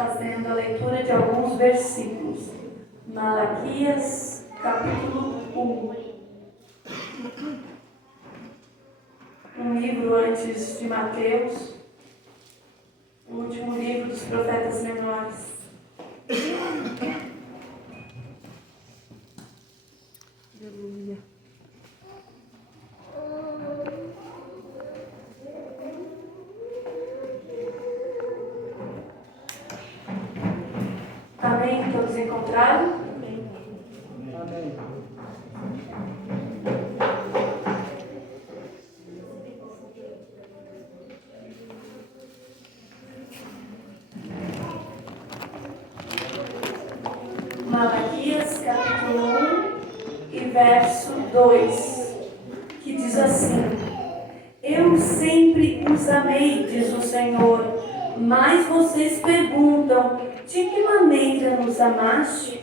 fazendo a leitura de alguns versículos. Malaquias, capítulo 1. Um livro antes de Mateus, o último livro dos profetas menores. Aleluia. Amém? Todos encontraram? Amém. Malaquias, capítulo 1 e verso 2, que diz assim: Eu sempre os amei, diz o Senhor, mas vocês perguntam, de que maneira nos amaste?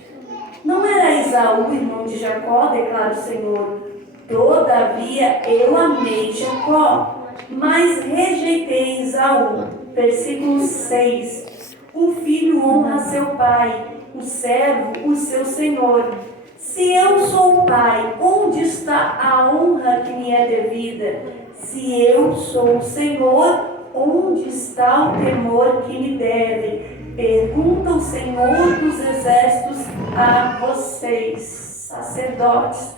Não era Esaú, irmão de Jacó, declara o Senhor. Todavia eu amei Jacó, mas rejeitei Esaú. Versículo 6. O filho honra seu pai, o servo o seu senhor. Se eu sou o pai, onde está a honra que me é devida? Se eu sou o Senhor, onde está o temor que me deve? Pergunta o Senhor dos exércitos a vocês, sacerdotes.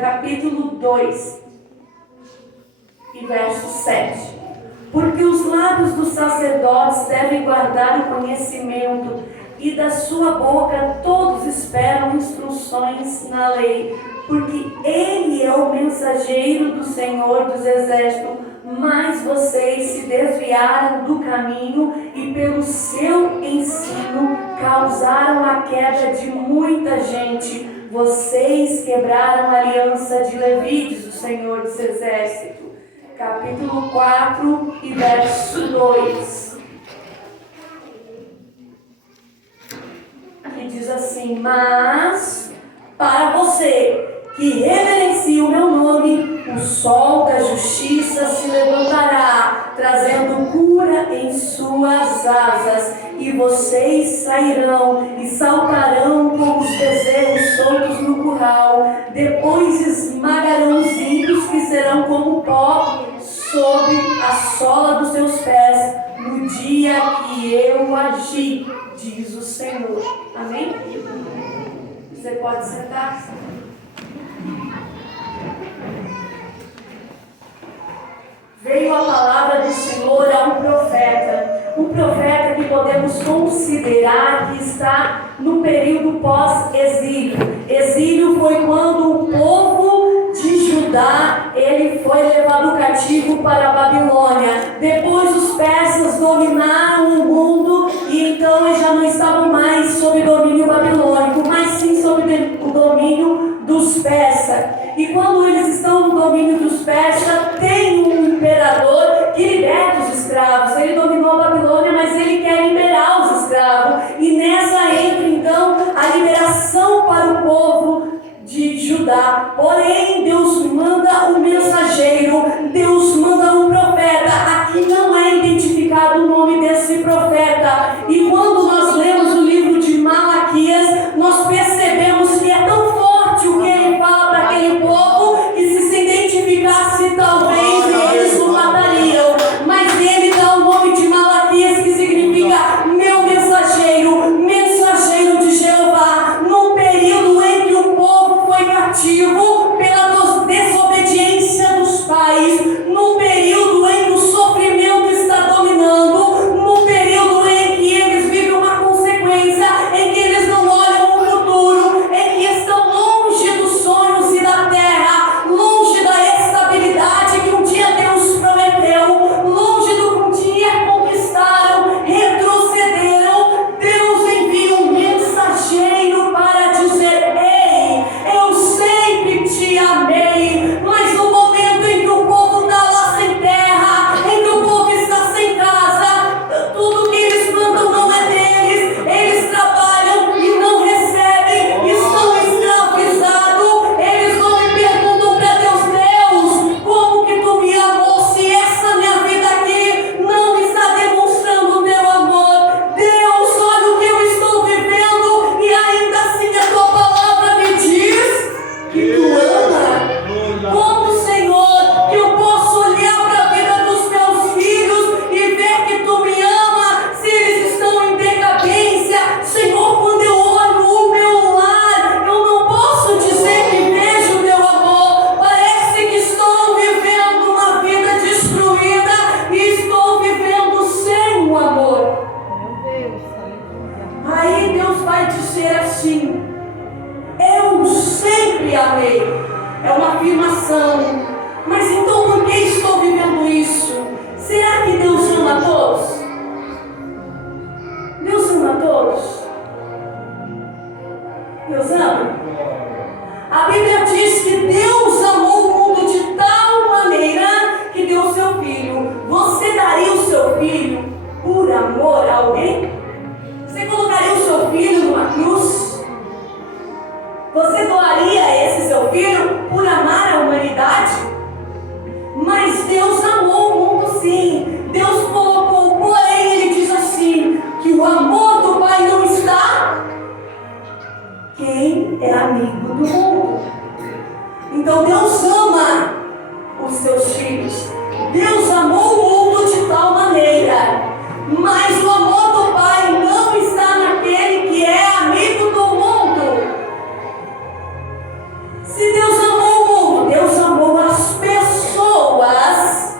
Capítulo 2 e verso 7. Porque os lábios dos sacerdotes devem guardar o conhecimento, e da sua boca todos esperam instruções na lei, porque ele é o mensageiro do Senhor dos exércitos, mas vocês se desviaram do caminho e pelo seu ensino causaram a queda de muita gente. Vocês quebraram a aliança de Levi, diz o Senhor dos exércitos. Capítulo 4 e verso 2. Que diz assim: Mas para você que reverencia o meu nome, o sol da justiça se levantará, trazendo cura em suas asas, e vocês sairão e saltarão como os bezerros soltos no curral. Depois esmagarão os ímpios, que serão como pó sob a sola dos seus pés, no dia que eu agi, diz o Senhor. Amém? Você pode sentar-se. Veio a palavra do Senhor a um profeta que podemos considerar que está no período pós-exílio. Exílio foi quando o povo de Judá ele foi levado cativo para a Babilônia. Depois os persas dominaram o mundo e então eles já não estavam mais sob domínio babilônico, mas sim sob o domínio dos persas. E quando eles estão no domínio dos persas, tem um imperador que liberta os escravos. Ele dominou a Babilônia, mas ele quer liberar os escravos. E nessa entra então a liberação para o povo de Judá. Porém, Deus manda um mensageiro, Deus manda um profeta. Aqui não é identificado o nome desse profeta. E quando nós lemos o livro de Malaquias, nós percebemos que é tão forte o que ele fala para aquele povo, que se identificasse talvez eles o matariam. Mas ele dá o nome de Malaquias, que significa meu mensageiro, mensageiro de Jeová. No período em que o povo foi cativo pela desobediência dos pais, no período em que o sofrimento está dominando, no período em que eles vivem assim. Eu sempre amei. É uma afirmação. Mas então por que estou vivendo isso? Será que Deus ama a todos? Deus ama a todos? Deus ama? A Bíblia diz que Deus amou o mundo de tal maneira que deu o seu filho. Você daria o seu filho por amor a alguém? Você colocaria o seu filho numa cruz? Você doaria esse seu filho por amar a humanidade? Mas Deus amou o mundo sim. Deus colocou, porém Ele diz assim, que o amor do Pai não está. Quem é amigo do mundo? Então Deus ama os seus filhos. Deus amou o mundo de tal maneira. Mas o amor do Pai não está naquele que é amigo do mundo. Se Deus amou o mundo, Deus amou as pessoas.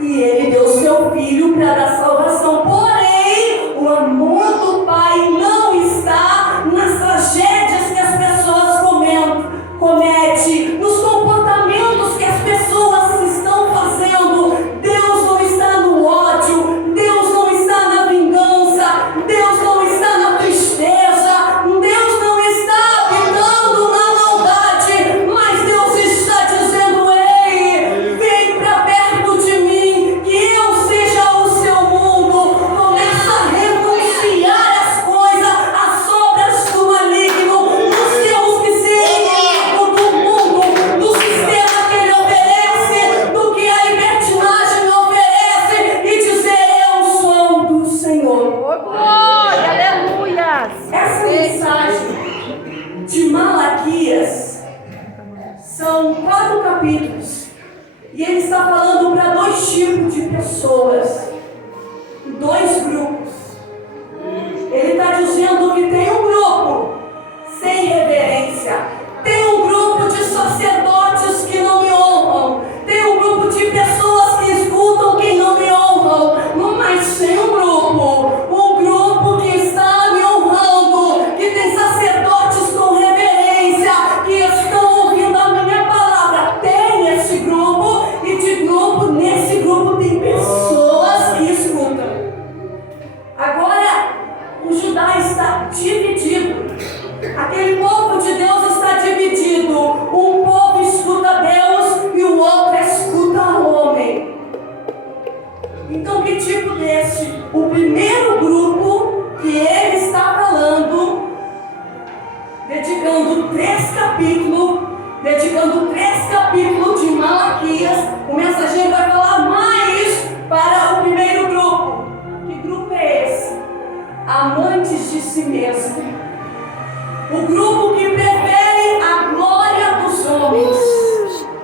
E Ele deu seu Filho para dar salvação. Porém, o amor do Pai não está nas tragédias que as pessoas cometem, nos comportamentos que as pessoas estão fazendo. Deus não está no ódio, Deus não está na vingança, Deus não está na tristeza, Deus não está habitando na maldade, mas Deus está dizendo: ei, vem para perto de mim, que eu seja o seu mundo. Começa a renunciar as coisas, as obras do maligno, os seus que se inimigo do mundo, do sistema que ele oferece, do que a libertinagem oferece, e dizer: eu sou do Senhor. Glória, aleluia. Essa mensagem de Malaquias são 4 capítulos. E ele está falando para 2 tipos de pessoas, 2 grupos. Ele está dizendo que tem um grupo sem reverência, tem um grupo de sacerdotes que não me honram, tem um grupo de pessoas que escutam quem não me honram, mas tem um grupo que está me honrando, que tem sacerdotes com reverência, que estão ouvindo a minha palavra. Tem esse grupo, e nesse grupo tem pessoas que escutam. Agora, o Judá está dividido. Aquele povo de Deus está dividido. Um povo escuta Deus e o outro escuta o homem. Então, que tipo desse? O primeiro grupo que ele está falando, dedicando 3 capítulos de Malaquias, o mensageiro vai falar mais para o primeiro grupo. Que grupo é esse? Amantes de si mesmo. O grupo que prefere a glória dos homens.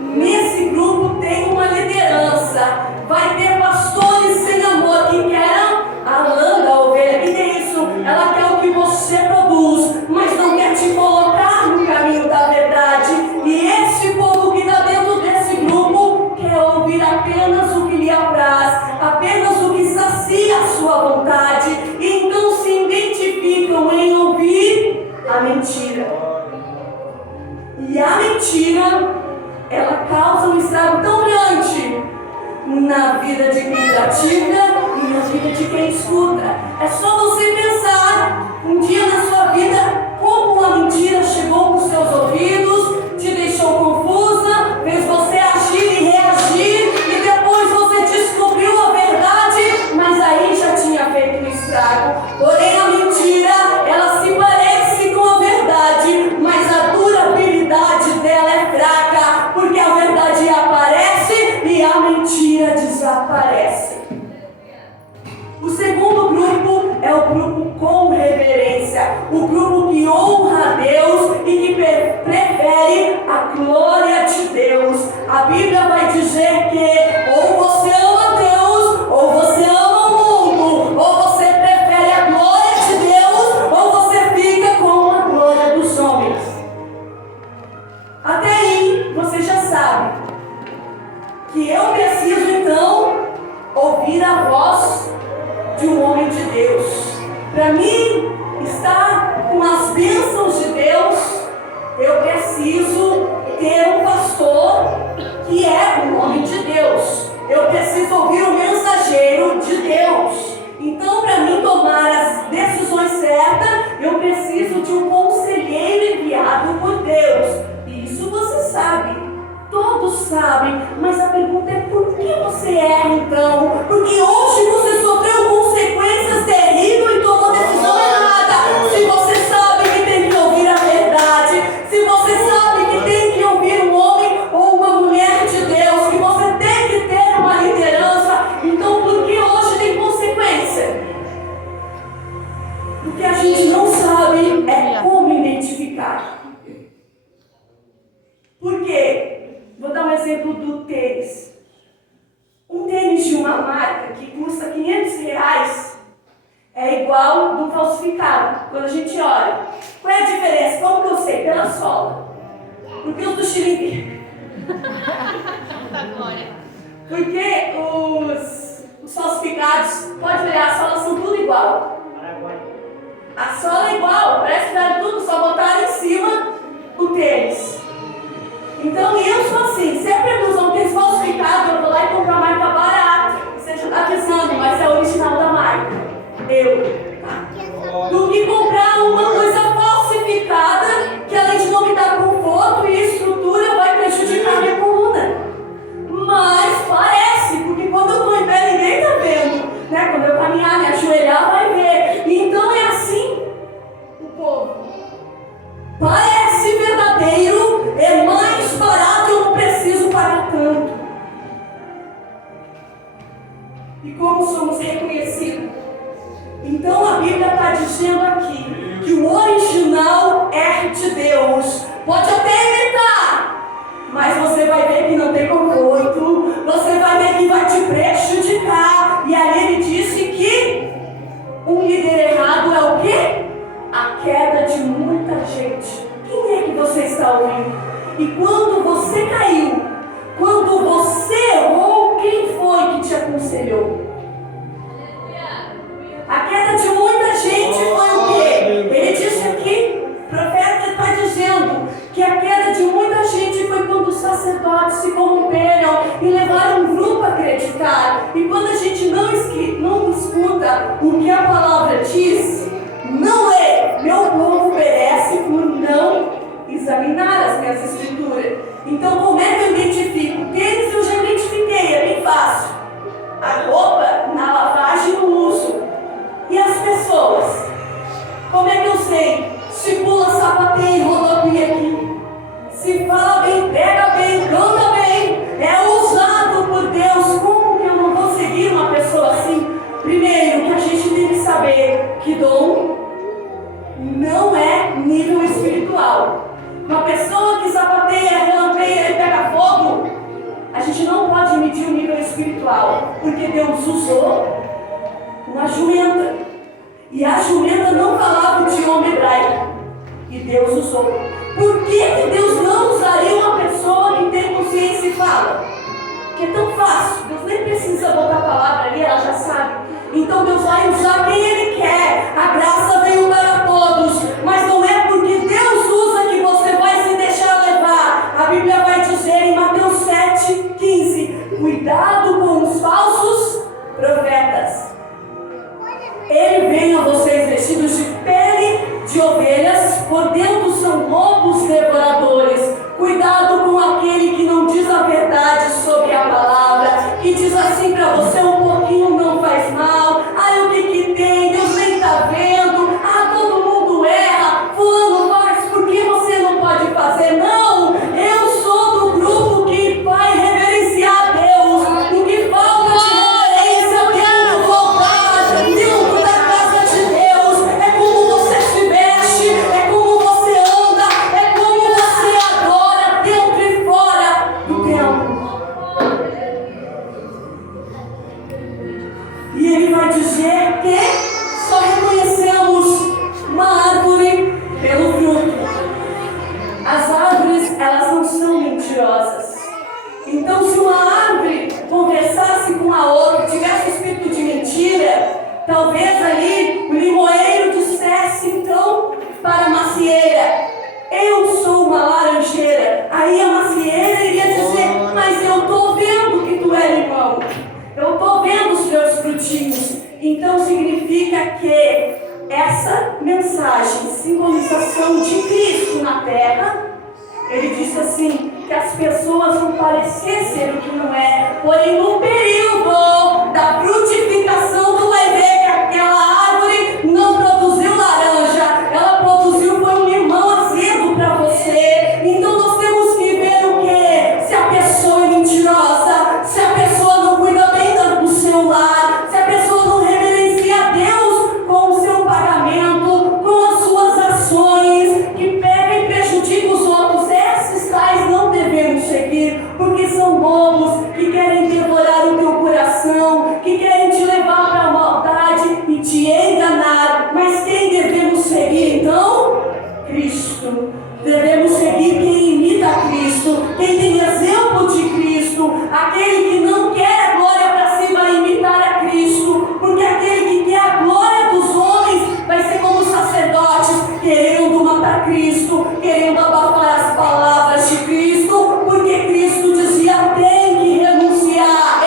Nesse grupo tem uma liderança. Vai ter pastores sem amor que querem a lã da ovelha. Que é isso? Ela quer o que você produz, mas não quer te colocar no caminho da verdade. E esse povo que está dentro desse grupo quer ouvir apenas o que lhe apraz, apenas o que sacia a sua vontade. E então se identificam em ouvir a mentira. E a mentira, ela causa um estrago tão grande na vida de quem pratica e na vida de quem escuta. É só você pensar um dia na sua vida como a mentira chegou nos seus ouvidos, te deixou confusa, fez você agir e reagir, e depois você descobriu a verdade, mas aí já tinha feito um estrago. Porém, a mentira, ela se parece com a verdade, mas a durabilidade dela é fraca, porque a verdade aparece e a mentira desaparece. O segundo grupo é o grupo com reverência, o grupo que honra a Deus e que prefere a glória de Deus. A Bíblia vai dizer que ou você ama Deus, ou você ama o mundo, ou você prefere a glória de Deus, ou você fica com a glória dos homens. Até aí você já sabe que eu preciso então ouvir a voz de um homem de Deus. Para mim estar com as bênçãos de Deus, eu preciso ter um pastor que é o nome de Deus. Eu preciso ouvir o mensageiro de Deus. Então, para mim tomar as decisões certas, eu preciso de um conselheiro enviado por Deus. E isso você sabe, todos sabem. Mas a pergunta é: por que você erra então? Porque hoje você sofreu consequências terríveis e tomou decisão errada. Se você sabe que tem que ouvir a verdade, se você sabe que tem que ouvir um homem ou uma mulher de Deus, que você tem que ter uma liderança, então por que hoje tem consequência? O que a gente não sabe é como identificar. Por quê? Vou dar um exemplo do tênis. Um tênis de uma marca que custa R$500 é igual do falsificado. Quando a gente olha, qual é a diferença? Como que eu sei? Pela sola. Porque os do Chile. Porque os falsificados, pode olhar, as solas são tudo igual. A sola é igual, parece que era tudo, só botaram em cima o tênis. Então eu sou assim, sempre eu uso um tênis falsificado, eu vou lá e compro uma marca barata. Você já está pensando, mas é original da marca. Do que comprar uma coisa falsificada, que além de não me dar conforto e estrutura, vai prejudicar a minha coluna. Mas parece, porque quando eu estou em pé ninguém está vendo, né? Quando eu caminhar, me ajoelhar, vai ver. Então é assim o povo. Parece verdadeiro, é mais barato, eu não preciso pagar tanto. E como somos reconhecidos? Então a Bíblia está dizendo aqui que o original é de Deus. Pode até imitar, mas você vai ver que não tem conforto, você vai ver que vai te prejudicar. E aí ele disse que um líder errado é o quê? A queda de muita gente. Quem é que você está ouvindo? E quando você caiu, quando você errou, quem foi que te aconselhou? A queda de muita gente foi o quê? Ele disse aqui, o profeta está dizendo que a queda de muita gente foi quando os sacerdotes se corromperam e levaram um grupo a acreditar. E quando a gente não escuta o que a palavra diz, não lê, meu povo perece por não examinar as minhas escrituras. Então, como é que eu identifico? Tênis eu já identifiquei, é bem fácil. A roupa, na lavagem, no uso. E as pessoas? Como é que eu sei? Se pula, sapateia e rodopia aqui. Se fala bem, pega bem, canta bem, é usado por Deus. Como que eu não vou seguir uma pessoa assim? Primeiro, que a gente tem que saber que dom não é nível espiritual. Uma pessoa que sapateia, relampeia e pega fogo, a gente não pode medir o nível espiritual, porque Deus usou uma jumenta, e a jumenta não falava o idioma hebraico, e Deus usou. Por que Deus não usaria uma pessoa que tem consciência e fala? Porque é tão fácil, Deus nem precisa botar a palavra ali, ela já sabe. Então Deus vai usar quem Ele quer. A graça veio para todos, mas não é porque Deus usa que você vai se deixar levar. A Bíblia vai dizer em Mateus 7,15: cuidado com os falsos profetas. Ele vem a vocês vestidos de pele de ovelhas, por dentro são lobos devoradores. Cuidado com aquele que não diz a verdade sobre a palavra, que diz assim para você: um pouquinho não faz mal, ai o que tem, Deus nem está vendo, todo mundo erra, fulano faz, por que você não pode fazer? Não, eu sou do grupo que vai reverenciar Deus. O que falta de reverência tem que voltar dentro da casa de Deus. É como você se veste, é como você anda, é como você significa que essa mensagem, simbolização de Cristo na terra, ele disse assim, que as pessoas vão parecer ser o que não é, porém no período da frutificação tu vai ver que aquela árvore não produziu laranja, ela produziu foi um limão azedo para você. Então nós temos que ver o que? Se a pessoa é mentirosa, se a pessoa não cuida bem do seu lar, se a pessoa não reverencia a Deus com o seu pagamento, com as suas ações, que pega e prejudica os outros. Esses tais não devemos seguir, porque são lobos que querem devorar o teu coração, que querem te levar para a maldade e te enganar. Mas quem devemos seguir então? Cristo. Devemos seguir quem imita Cristo, quem tem exemplo de Cristo, aquele que não quer a glória para si, vai imitar a Cristo, porque aquele que quer a glória dos homens vai ser como sacerdotes, querendo matar Cristo, querendo abafar as palavras de Cristo, porque Cristo dizia: tem que renunciar,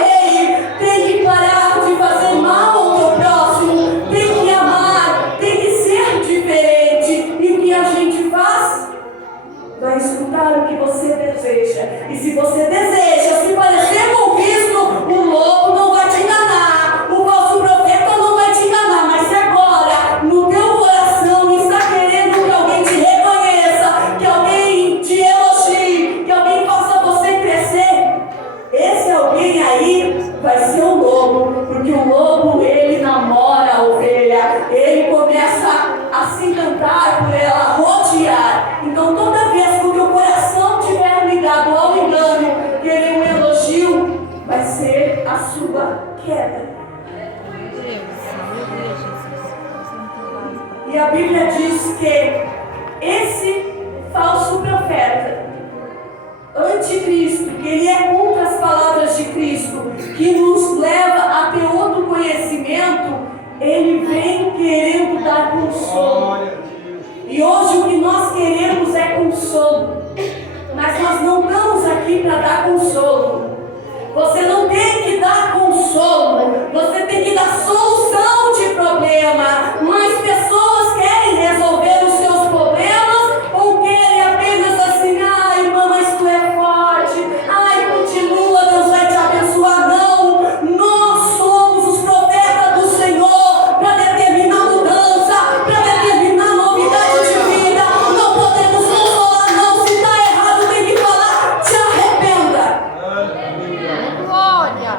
tem que parar de fazer mal ao teu próximo, tem que amar, tem que ser diferente. E o que a gente faz? Vai escutar o que você deseja. E se você deseja se parecer com Cristo, o louco não vai te enganar, o falso profeta não vai te enganar. Mas se agora no teu coração está querendo que alguém te reconheça, que alguém te elogie, que alguém faça você crescer, esse alguém aí vai ser o lobo, porque o lobo ele namora a ovelha, ele começa a se encantar por ela, rodear. Então toda vez que o teu coração estiver ligado ao engano, querer um elogio, vai ser a sua queda. E a Bíblia diz que esse falso profeta, anticristo, que ele é contra as palavras de Cristo, que nos leva a ter outro conhecimento, ele vem querendo dar consolo. E hoje o que nós queremos é consolo, mas nós não estamos aqui para dar consolo. Você não tem que dar consolo, você tem que dar solução de problema. Mas pessoas querem resolver os seus problemas ou querem apenas assim: ai, irmã, mas tu é forte, ai, continua, Deus vai te abençoar. Não, nós somos os profetas do Senhor para determinar mudança, para determinar novidade de vida. Não podemos consolar, não. Se está errado, tem que falar: te arrependa. Glória.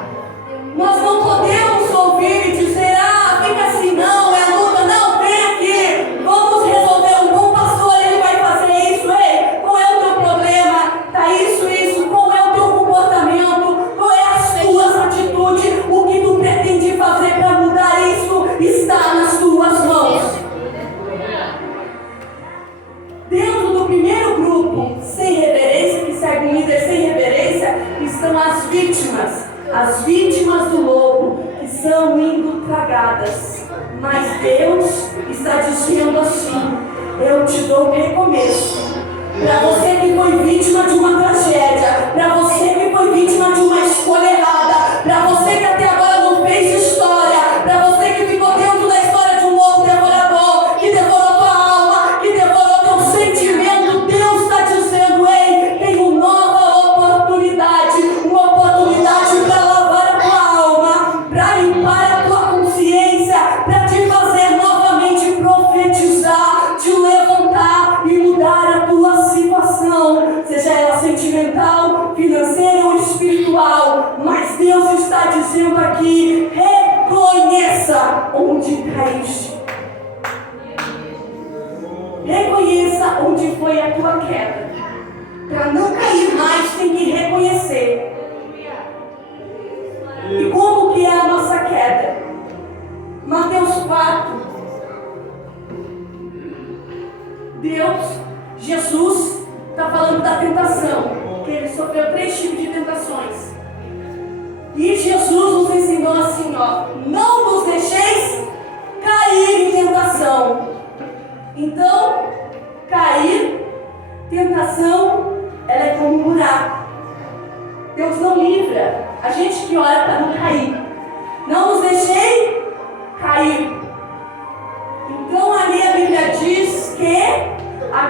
Nós não podemos ouvir e dizer: ah, fica assim, não, é luta, não, vem aqui, vamos resolver. Um bom pastor, ele vai fazer isso. Ei, qual é o teu problema? Tá isso, qual é o teu comportamento? Qual é as tuas atitudes? O que tu pretende fazer para mudar isso? Está nas tuas mãos. Dentro do primeiro grupo, sem reverência, que segue um líder sem reverência, estão as vítimas do lobo, que são indo tragadas. Mas Deus está dizendo assim: eu te dou um recomeço. Para você que foi vítima de uma tragédia, para você que foi vítima de uma escolha errada, para você que até agora não fez história, para você que ficou dentro da história de um lobo devorador, que devorou tua alma, que devorou teu sentimento, Deus está dizendo: ei, tem uma nova oportunidade, uma oportunidade para lavar a tua alma, para limpar a tua consciência, para te fazer novamente profetizar, te levantar e mudar a tua situação, seja ela sentimental, financeira ou espiritual. Mas Deus está dizendo aqui: reconheça onde caíste. Reconheça onde foi a tua queda. Para não cair mais, tem que reconhecer. E como que é a nossa queda? Mateus 4. Jesus está falando da tentação, que ele sofreu 3 tipos de tentações. E Jesus nos ensinou assim, ó: não vos deixeis cair em tentação. Então, cair, tentação, ela é como um buraco. Deus não livra a gente que ora para não cair. Não nos deixei cair.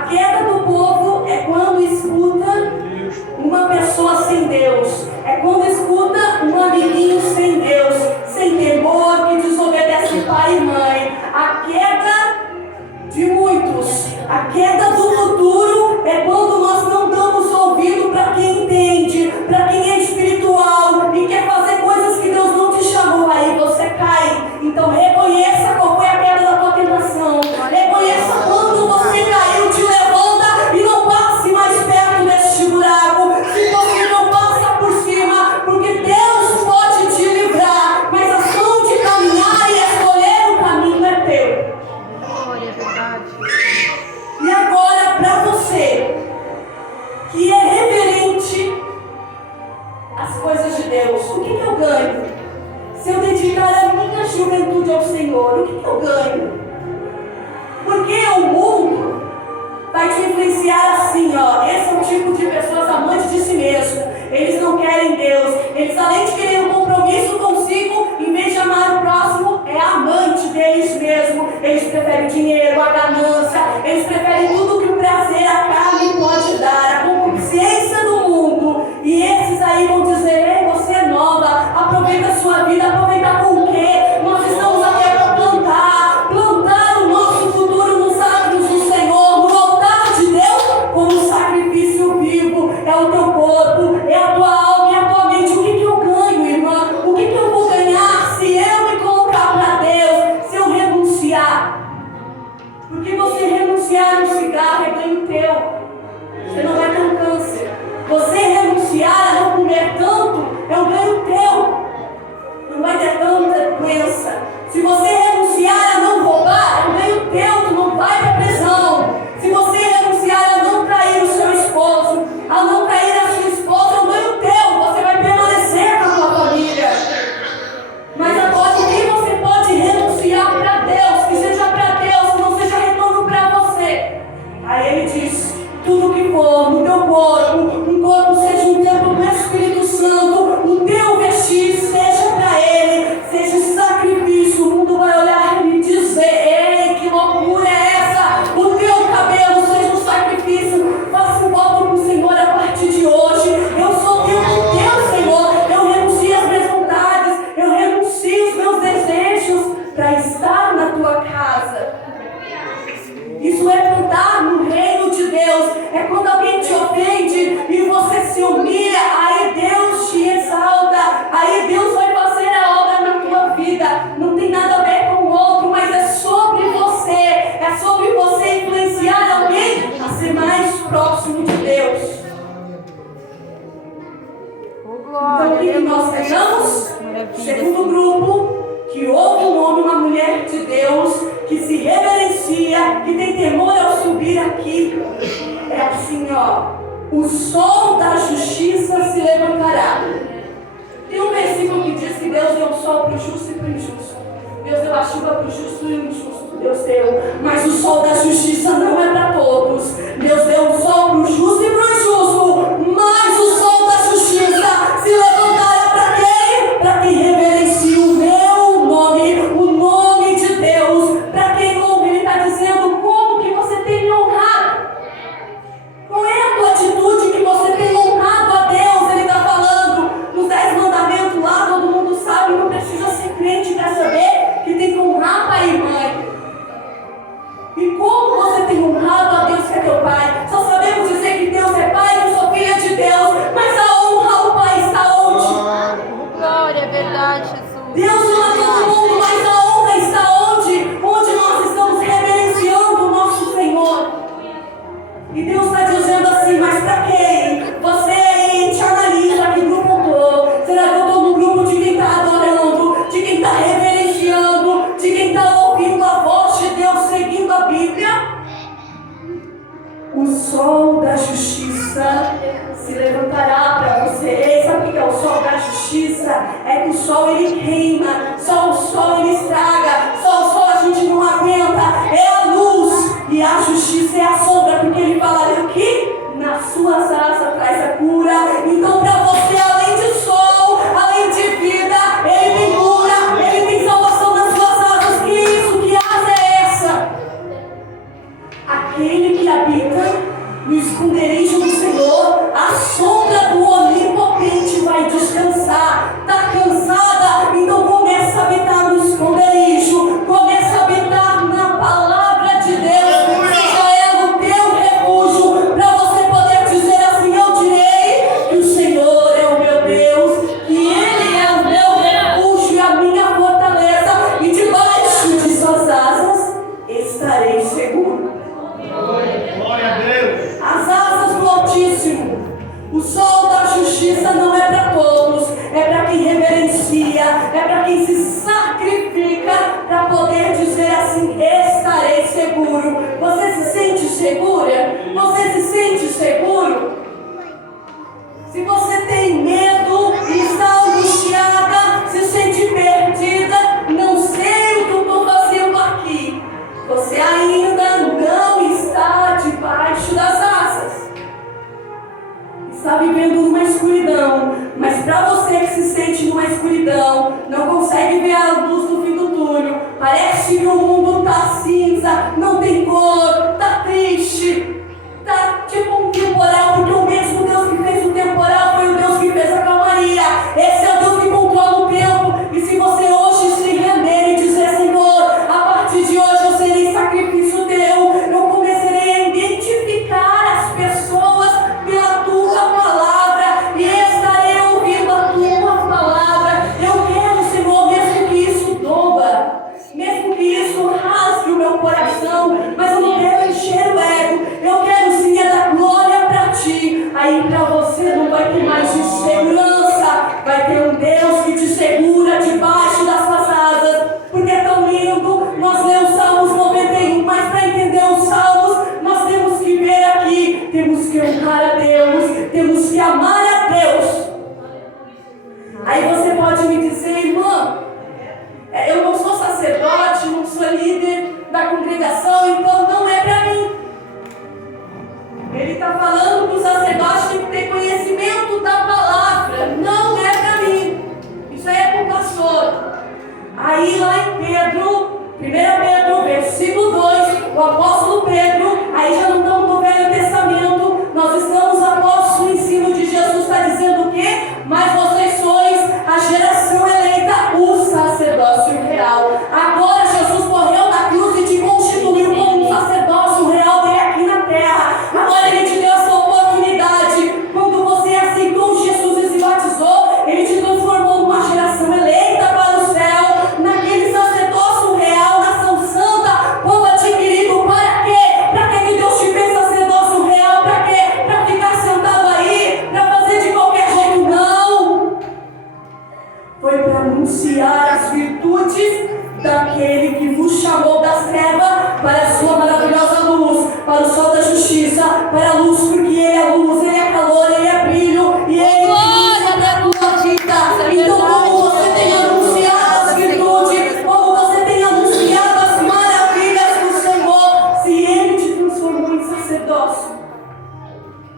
A queda do povo é quando escuta uma pessoa sem Deus. É quando escuta um amiguinho sem Deus, sem temor, que desobedece pai e mãe. A queda de muitos, a queda do futuro é quando nós não damos ouvido para quem entende, para quem é espiritual e quer fazer coisas que Deus não te chamou. Aí você cai. Então reconheça qual foi a queda da tua tentação. Reconheça quando você caiu, te levanta e não passe mais perto deste buraco. Se você não passa por cima, porque Deus pode te livrar, mas a ação de caminhar e escolher o caminho é teu. Glória, é verdade. E agora, para você que é reverente às coisas de Deus, o que eu ganho? Se eu dedicar a minha juventude ao Senhor, o que eu ganho? Porque o mundo vai te influenciar assim, ó. Esse é o tipo de pessoas amantes de si mesmo. Eles não querem Deus. Eles, além de querer um compromisso consigo, em vez de amar o próximo, é amante deles mesmo. Eles preferem o dinheiro, a ganância. Eles preferem tudo que o prazer, a carne pode dar, a concupiscência do mundo. E esses aí vão dizer: ei, você é nova, aproveita a sua vida. Aproveitar com o quê? Nós estamos aqui para plantar o nosso futuro nos atos do Senhor, no altar de Deus, como um sacrifício vivo. É o teu corpo, é a tua alma, é a tua mente. O que eu ganho, irmã? O que eu vou ganhar se eu me colocar para Deus, se eu renunciar? Porque você renunciar no cigarro é ganho teu. Você não vai ter um câncer. Você renunciar a não comer tanto é um ganho teu. Não vai ter tanta doença. Se você renunciar a não roubar, é um ganho teu. Tu não vai para prisão. Se você renunciar a não trair o seu esposo, a não trair a sua esposa, é um ganho teu. Você vai permanecer com a tua família. Mas agora o que você pode renunciar para Deus, que seja para Deus, que não seja retorno para você? Aí ele diz: tudo que for no teu corpo, um corpo seja um templo do Espírito Santo, o teu vestir seja para Ele, seja sacrifício. O mundo vai olhar e dizer: ei, que loucura é essa? O teu cabelo seja um sacrifício. Faça um voto com o Senhor a partir de hoje: eu sou teu Deus, Senhor. Eu renuncio às minhas vontades, eu renuncio aos meus desejos para estar na tua casa. Isso é plantar no reino de Deus. É quando alguém te ofende e você se humilha, aí Deus te exalta, aí Deus vai fazer a obra na tua vida. Não tem nada a ver com o outro, mas é sobre você. É sobre você influenciar alguém a ser mais próximo de Deus. Então o que nós ganhamos? Segundo grupo, que ouve o nome uma mulher de Deus, que se reverencia, que tem temor ao subir aqui. É assim, ó: o sol da justiça se levantará. Tem um versículo que diz que Deus deu o sol para o justo e para o injusto. Deus deu a chuva para o justo e o injusto. Deus deu, mas o sol da justiça não é para todos. Deus deu o sol para o justo e para o injusto, mas o sol da justiça se levantará para quem? Para quem reverencia o meu nome, o nome de Deus. Para quem ouve, Ele está dizendo: como que você tem me honrado? Qual é a tua atitude que você tem honrado a Deus? Ele está falando nos 10 mandamentos lá, todo mundo sabe, não precisa ser crente para saber que tem que honrar pai e mãe. E como você tem honrado a Deus que é teu pai? Só sabemos dizer que Deus é pai, que eu sou filha de Deus, mas a honra ao pai está onde? Glória, é verdade, Jesus. Deus ama todo mundo, mas a honra está onde? Onde nós estamos reverenciando o nosso Senhor. E Deus está dizendo assim: mas para quem? Você te analisa que grupo eu estou. Será que eu estou no grupo de quem está adorando, de quem está reverenciando, de quem está ouvindo a voz de Deus, seguindo a Bíblia? O sol da justiça se levantará para você. E sabe o que é o sol da justiça? É que o sol ele queima, só o sol ele estraga, só o sol a gente não aguenta. É a luz e a justiça é a sombra, porque ele fala que nas suas asas traz a cura. Então para você, além de sol, além de vida, ele tem cura, ele tem salvação nas suas asas. Que isso? Que asa é essa? Aquele que habita justiça não é para todos, é para quem reverencia, é para quem se sacrifica para poder dizer assim: estarei seguro. Você se sente segura? Você se sente seguro? Se você tem medo, está angustiada, se sente perdida, não sei o que eu estou fazendo aqui, você ainda não está debaixo das asas. Está vivendo numa escuridão, mas para você que se sente numa escuridão, não consegue ver a luz no fim do túnel, parece que o mundo está cinza, não tem cor, está triste, está tipo um temporal, porque o mesmo Deus que fez o temporal foi o Deus que fez a calmaria. Esse é o Deus que controla o tempo. E se você hoje se render e dizer: Senhor, a partir de hoje eu serei sacrifício teu, eu começarei a identificar as pessoas pela tua palavra e estarei ouvindo a tua palavra. Eu quero, Senhor, mesmo que isso doa, mesmo que isso rasgue o meu coração, mas eu não quero encher o ego, eu quero sim é dar glória para ti. Aí para você não vai ter mais insegurança, vai ter um Deus que te segura debaixo das suas asas, porque é tão lindo. Nós lemos Salmos 91, mas para entender os Salmos, nós temos que ver aqui, temos que honrar a Deus, temos que amar a Deus. Aí você pode me dizer: irmã, eu não sou sacerdote, não sou líder da congregação, então não é para mim. Ele está falando que o sacerdote tem que ter conhecimento da palavra. Não é para mim. Isso aí é para o pastor. Aí lá em Pedro, 1 Pedro, versículo 2, o apóstolo Pedro, aí já não estamos no Velho Testamento, nós estamos após o ensino de Jesus, está dizendo o quê? Mas vocês sois a geração eleita, o sacerdócio real. Agora Jesus morreu na cruz e te constituiu como um sacerdócio real dele aqui na terra. Agora ele te deu essa oportunidade. Quando você aceitou Jesus e se batizou, ele te transformou numa geração eleita para o céu, naquele sacerdócio real, nação santa, povo adquirido. Para quê? Para que Deus te fez sacerdócio real? Para quê? Para ficar sentado aí? Para fazer de qualquer jeito? Não! Foi para anunciar as virtudes daquele que vos chamou das trevas para a sua maravilhosa luz, para o sol da justiça, para a luz, porque ele é luz, ele é calor, ele é brilho, e ele brilha para a tua vida. Então, como você tem anunciado as virtudes, como você tem anunciado as maravilhas do Senhor, se ele te transformou em sacerdócio,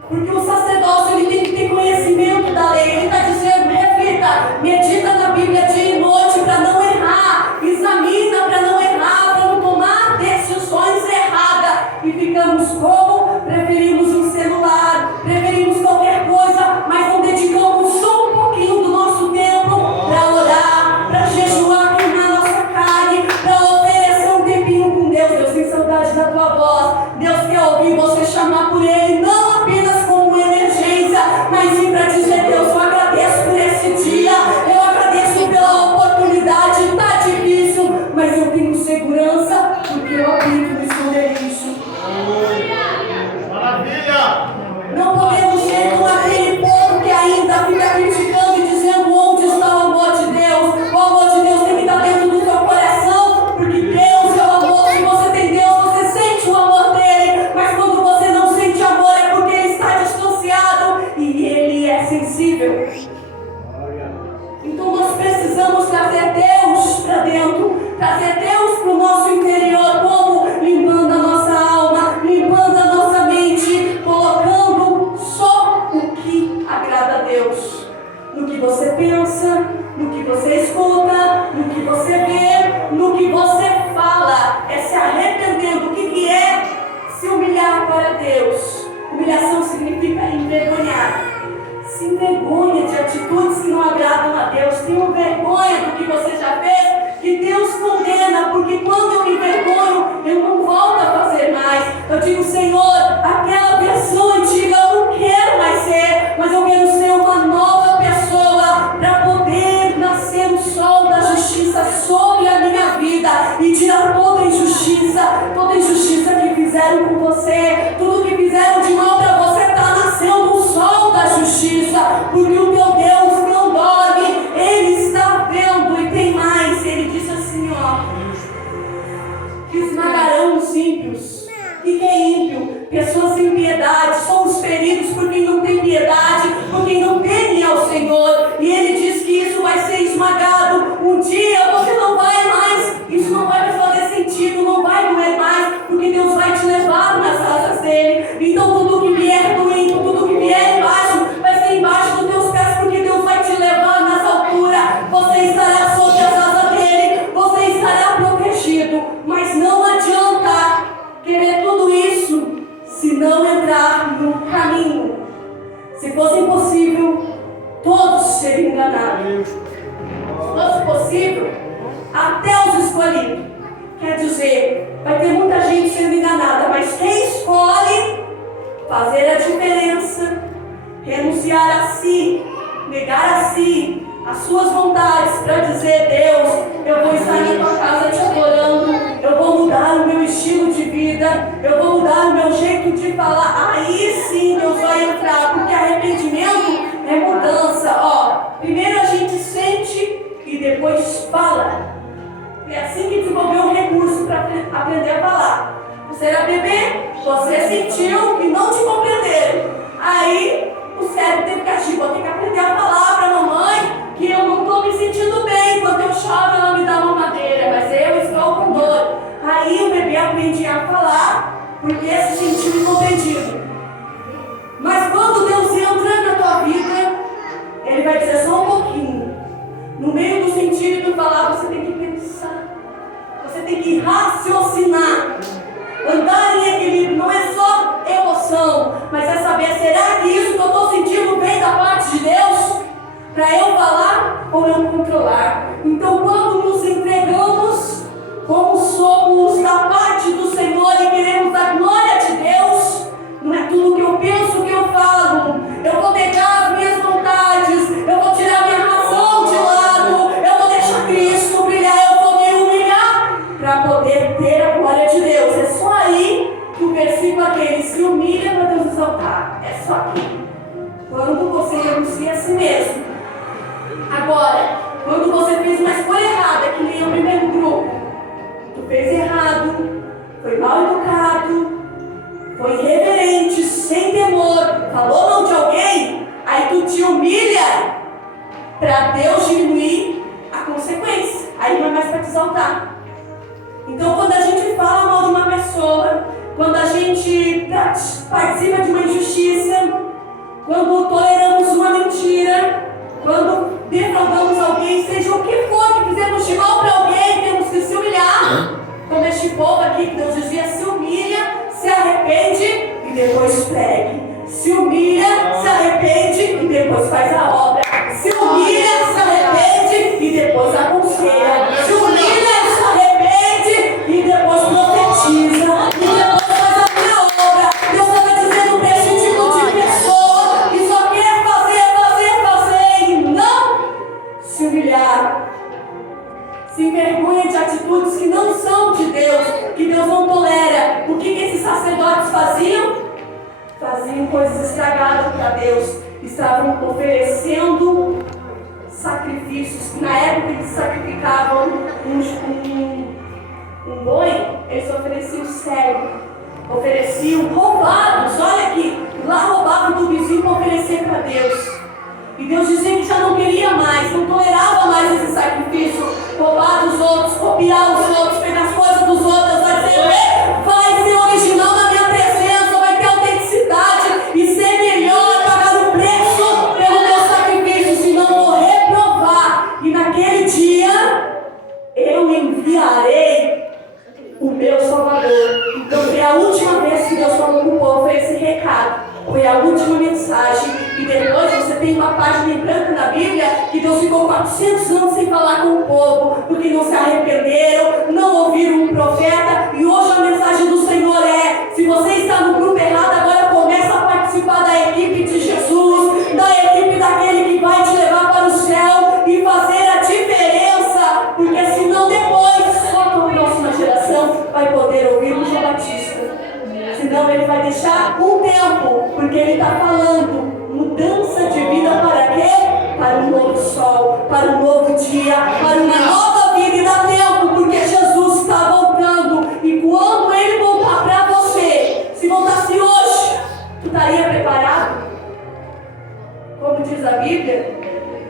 porque o sacerdócio ele tem que ter conhecimento da lei. Ele está dizendo: reflita, medita na Bíblia dia e noite para não errar, examina para não errar, para não tomar decisões erradas. E ficamos como? Preferimos um celular, preferimos qualquer coisa, mas não dedicamos só um pouquinho do nosso tempo para orar, para jejuar, queimar nossa carne, para oferecer um tempinho com Deus. Deus tem saudade da tua voz, Deus quer ouvir você chamar por Ele, não apenas como uma emergência, mas sim para dizer: Deus, eu agradeço por esse dia, eu agradeço pela oportunidade, está difícil, mas eu tenho segurança, porque eu habito no esconderijo. Maravilha! Não podemos ser como aquele povo que ainda fica criticando e dizendo: onde está o amor de Deus? O amor de Deus tem que estar dentro do seu coração, porque Deus é o amor. Se você tem Deus, você sente o amor dele, mas quando você não sente amor é porque ele está distanciado e ele é sensível. Então nós precisamos trazer Deus para dentro, trazer Deus para o nosso interior, como? Limpando a nossa alma, limpando a nossa mente, colocando só o que agrada a Deus. No que você pensa, no que você escuta, no que você vê, no que você fala, é se arrependendo. O que é se humilhar para Deus? Humilhação significa envergonhar. Se envergonha de atitudes que não agradam a Deus. Tenha vergonha do que você já fez, que Deus condena, porque quando eu me envergonho, eu não volto a fazer mais. Eu digo: Senhor, aquela versão antiga eu não quero mais ser, mas eu quero ser uma nova pessoa, para poder nascer o sol da justiça sobre a minha vida e tirar toda injustiça que fizeram com você, tudo que fizeram de mal para você, está nascendo o sol da justiça. porque o teu Deus não dorme, Ele está vendo. E tem mais, Ele disse assim, ó, que esmagarão os ímpios. E quem é ímpio? Pessoas sem piedade, somos feridos por quem não tem piedade, por quem não teme ao Senhor. E Ele diz que isso vai ser esmagado. Um dia você não vai mais, isso não vai mais fazer sentido, não vai doer mais, porque Deus vai te levar nas asas dele. Então tudo que vier doendo, tudo que vier embaixo, vai ser embaixo dos teus pés, porque Deus vai te levar nas alturas. Você estará sob as asas dele, você estará protegido. Mas não adianta querer tudo isso se não entrar no caminho. Se fosse impossível, todos seriam enganados. Se fosse possível, até os escolhidos. Quer dizer, vai ter muita gente sendo enganada, mas quem escolhe fazer a diferença, renunciar a si, negar a si, as suas vontades, para dizer: Deus, eu vou estar na tua casa te adorando, eu vou mudar o meu estilo de vida, eu vou mudar o meu jeito de falar. Aí sim Deus vai entrar, porque arrependimento é mudança. Ó, primeiro a gente sente e depois fala. É assim que desenvolveu um recurso para aprender a falar. Você era bebê, você sentiu e não te compreenderam. Aí o cérebro teve que agir, vou ter que aprender a falar para a mamãe que eu não estou me sentindo bem. Quando eu choro, ela me dá uma madeira, mas eu estou com dor. Aí o bebê aprende a falar porque se sentiu incompreendido. Mas quando Deus entra na tua vida, Ele vai dizer só um pouquinho. No meio do sentido e do falar, você tem que pensar. Você tem que raciocinar. Andar em equilíbrio não é só emoção, mas é saber: será que isso que eu estou sentindo vem da parte de Deus? Para eu falar ou eu controlar? Então, quando nos entregamos, como somos da parte do Senhor e queremos a glória de Deus, não é tudo que eu penso que eu falo. Eu vou negar as minhas vontades, eu vou tirar minha razão de lado, eu vou deixar Cristo brilhar, eu vou me humilhar para poder ter a glória de Deus. É só aí que o versículo aquele: se humilha para Deus exaltar. É só aqui. Quando você renuncia a si mesmo. Agora, quando você fez uma escolha errada, que nem o primeiro grupo, tu fez errado, foi mal educado, foi irreverente, sem temor, falou mal de alguém, aí tu te humilha para Deus diminuir a consequência. Aí não é mais para te exaltar. Então, quando a gente fala mal de uma pessoa, quando a gente participa de uma injustiça, quando toleramos uma mentira, quando defraudamos alguém, seja o que for que fizemos de mal para alguém, temos que se humilhar. Como este povo aqui, que Deus dizia: se humilha, se arrepende e depois pregue. Se humilha, se arrepende e depois faz a obra. Se humilha, se arrepende e depois aconselha. Se humilha, se arrepende e depois profetiza. E depois faz a minha obra. Deus está dizendo para esse tipo de pessoa que só quer fazer e não se humilhar. Se envergonha de atitudes que não são de Deus, que Deus não tolera. O que esses sacerdotes faziam? Faziam coisas estragadas para Deus. Estavam oferecendo sacrifícios. Na época eles sacrificavam um boi, eles ofereciam cego. Ofereciam roubados. Olha aqui, lá roubavam do vizinho para oferecer para Deus. E Deus dizia que já não queria mais, não tolerava mais esse sacrifício. Roubar dos outros, copiar os outros, pegar as coisas dos outros, vai ser original na minha presença, vai ter autenticidade e ser melhor, pagar o preço pelo meu sacrifício, senão vou reprovar. E naquele dia eu enviarei o meu Salvador. Então foi a última vez que Deus falou com o povo, foi esse recado. Foi a última mensagem. E depois você tem uma página em branco na Bíblia que Deus ficou 400 anos sem falar com o povo, porque não se arrependeram, não ouviram um profeta. E hoje a mensagem do Senhor é: se você está no grupo errado, agora começa a participar da equipe de Jesus, da equipe daquele que vai te levar para o céu e fazer a diferença. Porque senão depois só a próxima geração vai poder ouvir o João Batista. Senão ele vai deixar um tempo, porque ele está falando Mudança de vida para quê? Para um novo sol, para um novo dia, para uma nova vida. E dá tempo, porque Jesus está voltando. E quando Ele voltar para você, se voltasse hoje, tu estaria preparado? Como diz a Bíblia,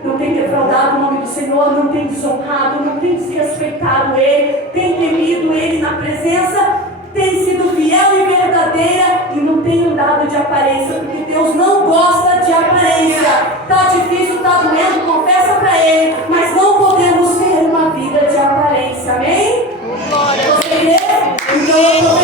não tem defraudado o nome do Senhor, não tem desonrado, não tem desrespeitado Ele, tem temido Ele na presença, tem sido fiel e verdadeira e não tem andado de aparência, porque Deus não gosta de aparência. Está difícil, está doendo, confessa para Ele, mas não podemos ter uma vida de aparência, amém? Glória. Você crê? Então eu